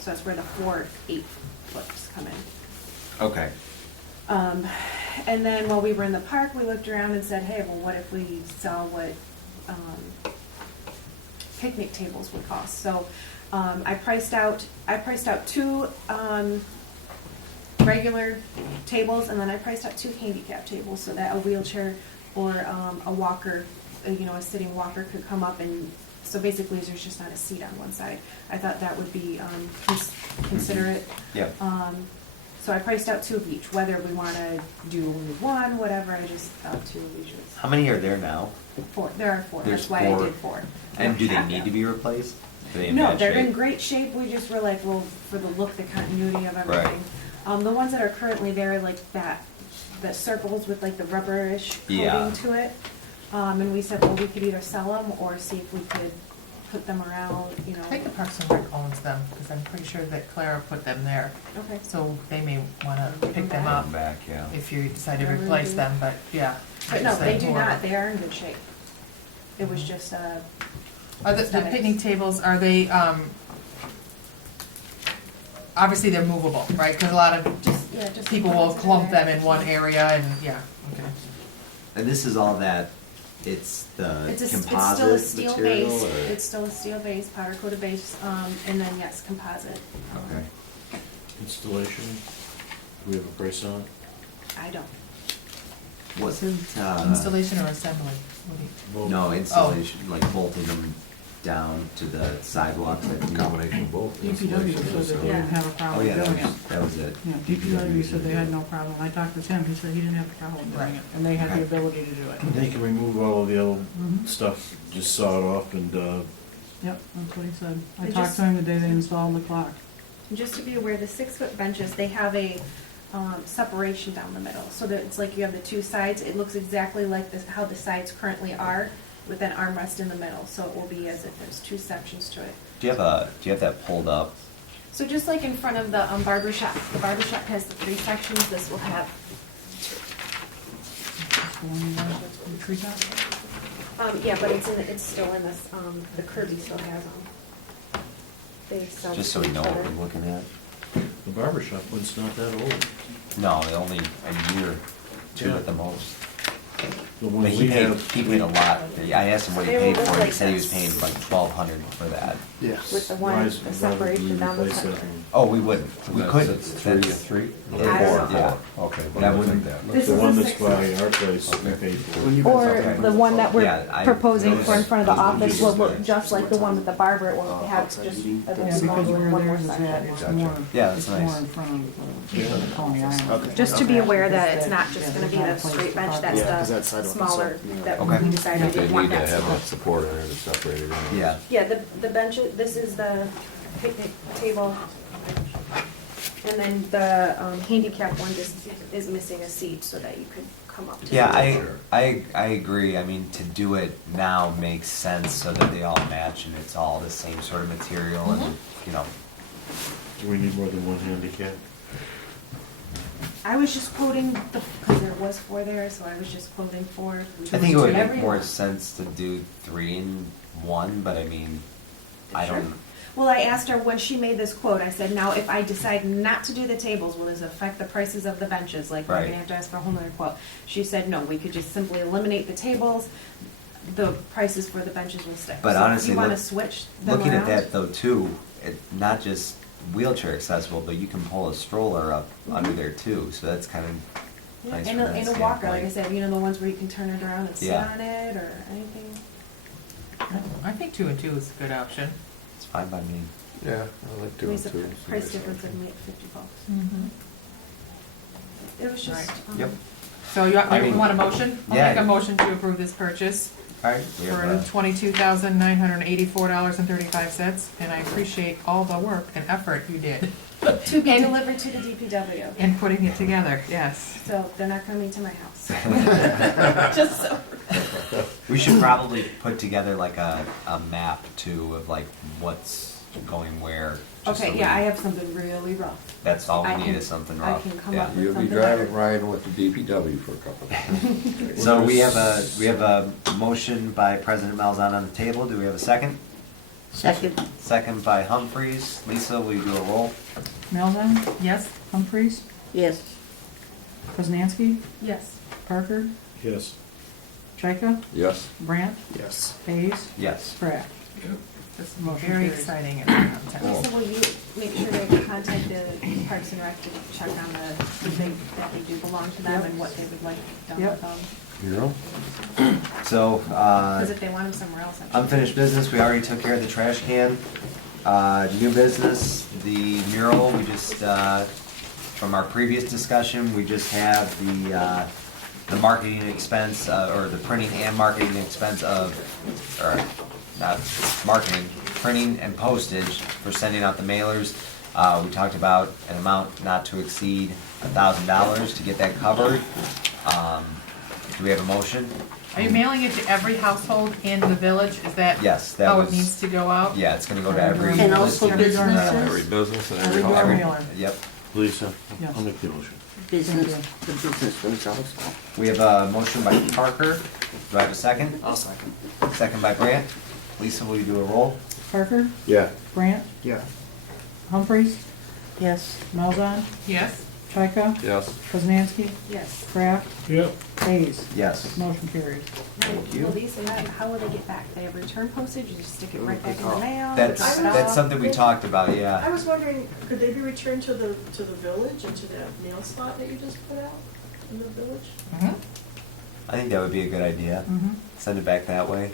So that's where the 4 8-foots come in. Okay. And then while we were in the park, we looked around and said, hey, well, what if we saw what picnic tables would cost? So I priced out 2 regular tables, and then I priced out 2 handicap tables so that a wheelchair or a walker, a sitting walker could come up, and so basically there's just not a seat on one side. I thought that would be considerate. Yeah. So I priced out 2 of each, whether we want to do only 1, whatever, I just thought 2 of each was How many are there now? 4. There are 4, There's that's why 4. I did 4. And do they Half need that. to be replaced? Are they in No, bad they're shape? in great shape, we just were like, well, for the look, the continuity of Right. everything. The ones that are currently there, like the circles with like the rubberish Yeah. coating to it. And we said, well, we could either sell them or see if we could put them around, I think the Parks and Rec owns them, because I'm pretty sure that Clara put them there. Okay. So they may want to pick them up Come back, yeah. if you decide to Whatever replace you- them, but yeah. But no, Just they like do more- not, they are in good shape. It was just, Are the aesthetics. picnic tables, are they, obviously they're movable, right? Because a lot of just. people will clump them in one area and, yeah, okay. And this is all that, it's the It's still a composite steel material? base, or- it's still a steel base, powder coated base, and then yes, composite. Okay. Installation, do we have a price on it? I don't. Wasn't, Installation or assembly? What do you- Well, no, installation, like bolting them down to the sidewalks, I think. Combination of both. DPW said that they didn't have a Oh, problem yeah, doing it. that was it. Yeah, DPW said they had no problem. I talked with him, he said he didn't have a problem doing Right. it, and they had the Okay. ability to do it. They can remove all of the old Mhm. stuff, just saw it off and, Yep, that's what he said. I They talked just- to him the day they installed the clock. And just to be aware, the 6-foot benches, they have a separation down the middle, so that it's like you have the 2 sides. It looks exactly like this, how the sides currently are, with an armrest in the middle, so it will be as if there's 2 sections to it. Do you have that pulled up? So just like in front of the barber shop has the 3 sections, this will have 2. the one in the treetop? Yeah, but it's still in this, the Kirby still has them. They sell Just so to we each know what other. we're looking at. The barber shop one's not that old. No, only a year, two Yeah. at the most. The one But we have. he paid a lot. I asked him what he They paid were for it. He like said he was this. paying like 1,200 for that. Yes. With the Why one, is- the why would we separation down the replace center. that one? Oh, we wouldn't. We couldn't. It's three, That's- three? I don't know. Yeah. Okay, That but I wouldn't- wouldn't that. This The is one a that's by our place, we paid for. Or Okay. the one that we're Yeah, I- proposing for in front of the those office will look just- just like the one with the barber, it will have outside just meeting. a Yeah, little smaller because with where one more theirs is at, section. it's Gotcha. more, Yeah, that's it's nice. more in front of Coney Island. Okay. Just to be aware that it's Yeah, not just gonna be the there's no place straight to bench, park. that's Yeah, 'cause the that sidewalk is smaller, up, that Okay. we decided we They didn't want need to that. have small. that support in there to separate it out. Yeah. Yeah, the benches, this is the picnic table. And then the handicap one just is missing a seat so that you could come up to. Yeah, it. I agree. I mean, to do it now makes sense so that they all match and it's all the same sort of material and, you know. Do we need more than one handicap? I was just quoting the, because there was 4 there, so I was just quoting 4. I think it would make Everyone. more sense to do 3 in 1, but I mean, I Sure. don't, Well, I asked her when she made this quote, I said, now if I decide not to do the tables, will this affect the prices of the benches? Like, we're Right. gonna have to ask for a whole nother quote. She said, no, we could just simply eliminate the tables, the prices for the benches will stick. But So if honestly, you wanna look- switch them looking at around- that though too, it, not just wheelchair accessible, but you can pull a stroller up under there too, so that's kind of Yeah, nice and from a, that and a walker, like I standpoint. said, you know, the ones where you can turn it around and sit Yeah. on it or anything. I think 2 and 2 is a good option. It's fine by me. Yeah, I like At doing least the two. price difference would make $50. It was just. Right. Yep. So you I mean, want a motion? I'll yeah. make a motion to approve this purchase All right, we have, for $22,984.35, and I appreciate all the work and effort you did To be delivered to the DPW. in putting it together, yes. So they're not coming to my house. Just so. we should probably put together like a map too of like what's going where. just Okay, so yeah, we- I have something really rough. That's all I we need can- is something I rough. can come Yeah. up with You'll be something driving, better. riding with the DPW for a couple of days. So we have a motion by President Malzahn on the table. Do we have a second? Second, Second by Humphreys. Lisa, will you do a roll? Melvin, Yes? Humphries, yes. Poznanski, Yes. Parker, Yes. Chika, Yes? Brandt, Yes. Hayes, Yes. Kraft. This is Motion very carries. exciting in our town. Lisa, will you make sure to contact the Parks and Rec to check on that they do belong to them and what they would like done Yep. with them? Mural? So, Because if they want them somewhere else, I'm sure. unfinished business, we already took care of the trash can. New business, the mural, we just, from our previous discussion, we just have the marketing expense, or the printing and marketing expense of, or not marketing, printing and postage for sending out the mailers. We talked about an amount not to exceed $1,000 to get that covered. Do we have a motion? Are you mailing it to every household in the village? Is that? Yes, that how was. it needs to go out? Yeah, it's gonna go to every. And also Every door businesses? mailer. Every business and Every every door household. mailer. Yep. Lisa, Yes. I'll make the motion. Business, the business themselves. We have a motion by Parker. Do I have a second? I'll second. Second by Brandt. Lisa, will you do a roll? Parker, Yeah. Brandt, Yeah. Humphries, Yes. Malzahn, Yes? Chika, Yes. Poznanski, Yes. Kraft, Yep. Hayes. Yes. Motion carries. Thank you. Will these, how will they get back? They have return postage, you just stick it right back in the mail? That's, drop it that's off? something we talked about, I yeah. was wondering, could they be returned to the village and to that mail spot that you just put out in the village? Mhm. I think that would be a good idea. Mm-hmm. Send it back that way.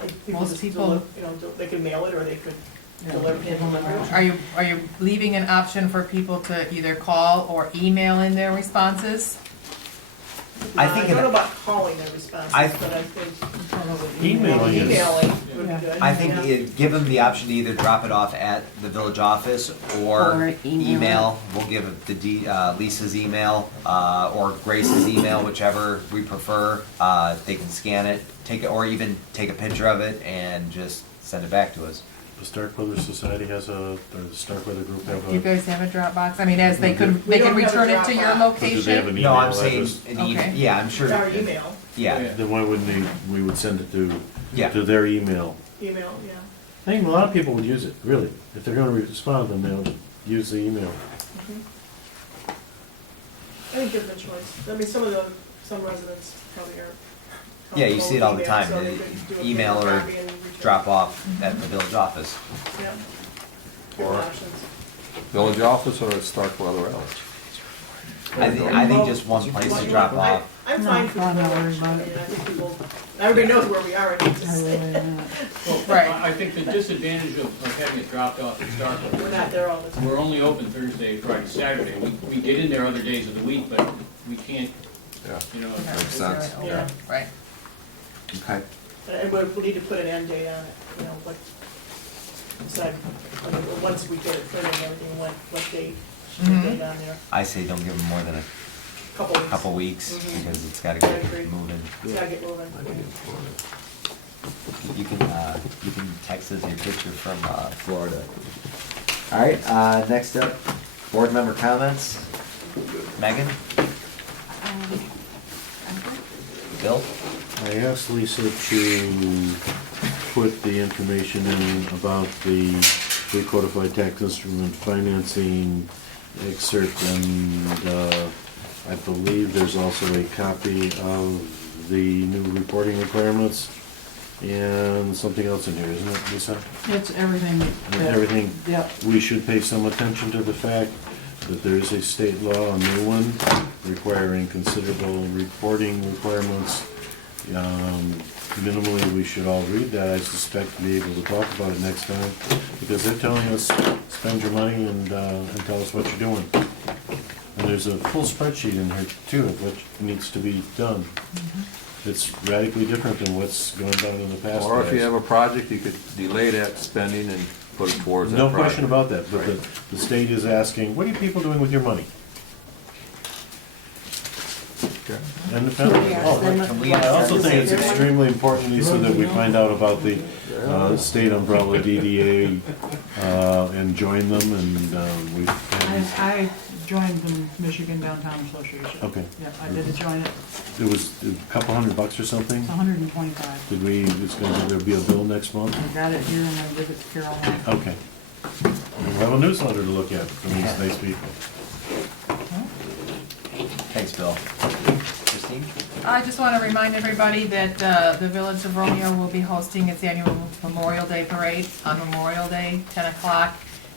Like, people Most just people- they could mail it or they could deliver it. Are you leaving an option for people to either call or email in their responses? I think I don't know it- about calling their responses, I- but I think Emailing is. emailing would be Yeah. good. I think Yeah. give them the option to either drop it off at the village office or Or email email. We'll give Lisa's email, or Grace's email, whichever we prefer. They can scan it, take it, or even take a picture of it and just send it back to us. the Starkweather Society has or the Starkweather Group have Do you a, guys have a Dropbox? I mean, as they could, We they can don't have a return it to your Dropbox. do they have location? an No, email I'm saying, address? Okay. yeah, I'm sure. It's our email, Yeah, Then why wouldn't we would send it Yeah. to their email? yeah. I think a lot of people would use it, really. If they're gonna respond, then they'll use the email. I think give them a choice. I mean, some residents probably aren't. yeah, you see it all the time, comfortable the with email, so they could do a email paper or copy and return. drop off at the village office. Yeah. Give Or- them options. Village office or Starkweather Else? I think just one place to drop off. I'm fine for the I'm not village. worried I about mean, it. I think people, everybody knows where we are, I think, I really am not. Well, Right. I think the disadvantage of having it dropped off at Starkville, we're not there all the time. we're only open Thursday, Friday, Saturday. We get in there other days of the week, but we can't, Yeah. you know. Makes sense. Yeah. Right. Okay. And we need to put an end date on it, you know, what, decide, I mean, once we get it printed and everything, what date, Mhm. date on there, I say don't give them more than a couple weeks. couple weeks, Mhm. because it's gotta I get agree. moving. It's gotta get moving. You can text us your picture from, Florida. All right, next up, board member comments. Megan? Bill? I asked Lisa to put the information in about the recodified tax instrument financing excerpt, and I believe there's also a copy of the new reporting requirements and something else in here, isn't it, Lisa? It's everything. that- Everything. Yep. We should pay some attention to the fact that there is a state law, a new one, requiring considerable reporting requirements. Minimally, we should all read that, I suspect, to be able to talk about it next time, because they're telling us, spend your money and tell us what you're doing. And there's a full spreadsheet in here too, of what needs to be done. It's radically different than what's going on in the past. Or if you guys. have a project, you could delay that spending and put it towards that No project. question about that, but Right. the state is asking, what are you people doing with your money? Okay. And the penalty. Yes, Oh, then- Can we I also think it's Yes. extremely important, Lisa, that we find out about the state umbrella DDA and join them, and we've had these. I joined the Michigan Downtown Association. Okay, Yeah, I did join it. it was a couple $100 or something? It's 125. Did we, there'll be a bill next month? I got it here and I give it to Carol. Okay. We'll have a newsletter to look at from these nice people. Thanks, Bill. Christine? I just want to remind everybody that the Village of Romeo will be hosting its annual Memorial Day Parade on Memorial Day, 10 o'clock,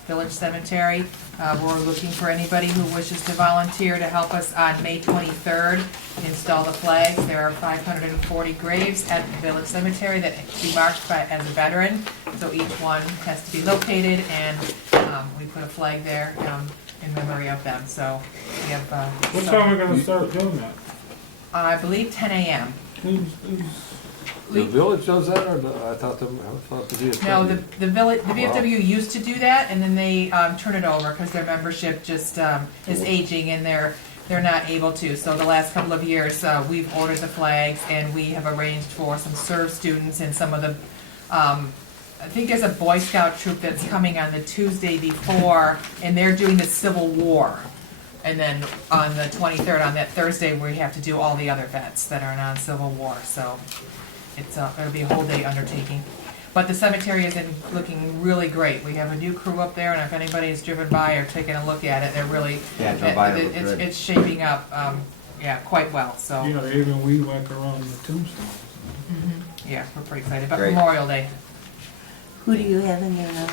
Village Cemetery. We're looking for anybody who wishes to volunteer to help us on May 23rd install the flags. There are 540 graves at the Village Cemetery that can be marked as a veteran, so each one has to be located, and we put a flag there in memory of them. So we have, What time are we gonna start doing that? I believe 10 a.m. Who's, The village does that, or I thought the VFW? No, the village, the VFW used to do that, and then they turn it over because their membership just is aging and they're not able to. So the last couple of years, we've ordered the flags, and we have arranged for some serve students and some of the, I think there's a Boy Scout troop that's coming on the Tuesday before, and they're doing the Civil War. And then on the 23rd, on that Thursday, we have to do all the other vets that are non-Civil War. So it'll be a whole day undertaking. But the cemetery is looking really great. We have a new crew up there, and if anybody has driven by or taken a look at it, they're really, Yeah, I drove by, it looked good. it's shaping up, quite well, so. yeah, they even weed whack around the tombstones. Yeah, we're pretty excited, but Great. Memorial Day, Who do you have in there now?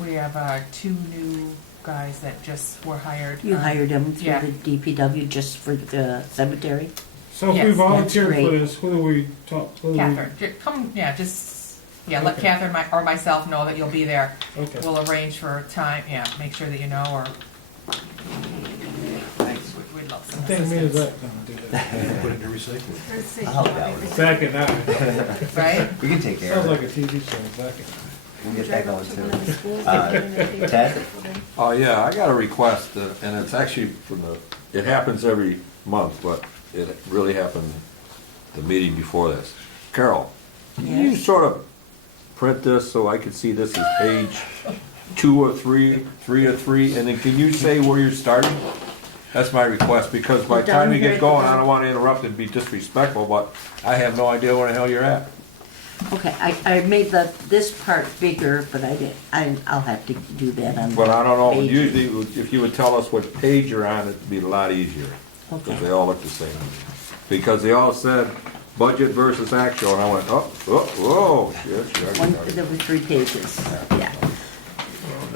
we have 2 new guys that just were hired. You hired them through Yeah. the DPW just for the cemetery? So if Yes, we that's volunteered for great. this, who do we talk, who do we? Catherine, let Okay. Catherine or myself know that you'll be there. Okay. We'll arrange for time, make sure that you know, or Thanks. we'd love I some think me and assistance. Zach gonna do that. Put it in recycling. I'll help you out with it. Zach and I. Right? We can take care Sounds of like it. a TV show, Zach and We'll get that going Drive up to too. one of the schools, Ted? Oh, yeah, I got a request, and it's actually from it happens every month, but it really happened the meeting before this. Carol, can you Yes. sort of print this so I can see this is page 2 or 3, 3 or 3, and then can you say where you're starting? That's my request, because by the Down time you here get at the going, I bottom. don't wanna interrupt and be disrespectful, but I have no idea where the hell you're at. Okay, I made this part bigger, but I'll have to do that on. But I don't know, pages. usually if you would tell us what page you're on, it'd be a lot easier, because Okay. they all look the same. Because they all said budget versus actual, and I went, whoa, shit, she already One, started. there were 3 pages, yeah.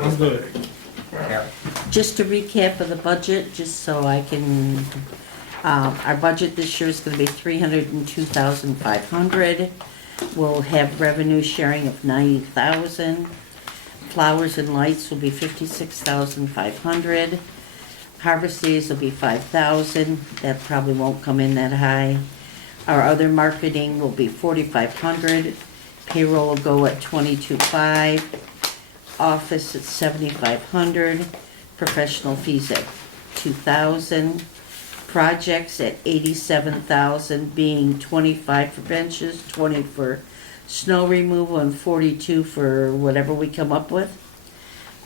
I'm good. Here. Just to recap of the budget, just so I can, our budget this year is gonna be 302,500. We'll have revenue sharing of 90,000. Flowers and lights will be 56,500. Harvest days will be 5,000. That probably won't come in that high. Our other marketing will be 4,500. Payroll will go at 22,500. Office at 7,500. Professional fees at 2,000. Projects at 87,000, being 25 for benches, 20 for snow removal, and 42 for whatever we come up with.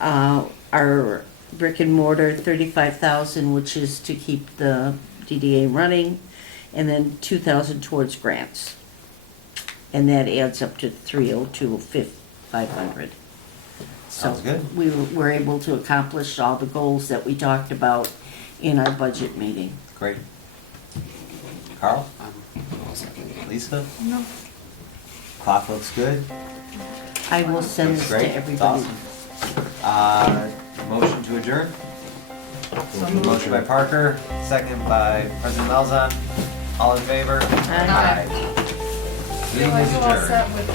Our brick and mortar, 35,000, which is to keep the DDA running, and then 2,000 towards grants. And that adds up to 302,500. Sounds good. We were able to accomplish all the goals that we talked about in our budget meeting. Great. Carl? Lisa? No. Clock looks good. I will send this Great. to It's everybody. awesome. Motion to adjourn? Motion by Parker, second by President Malzahn. All in favor? Aye. Meeting is Feel like you all adjourned. set with,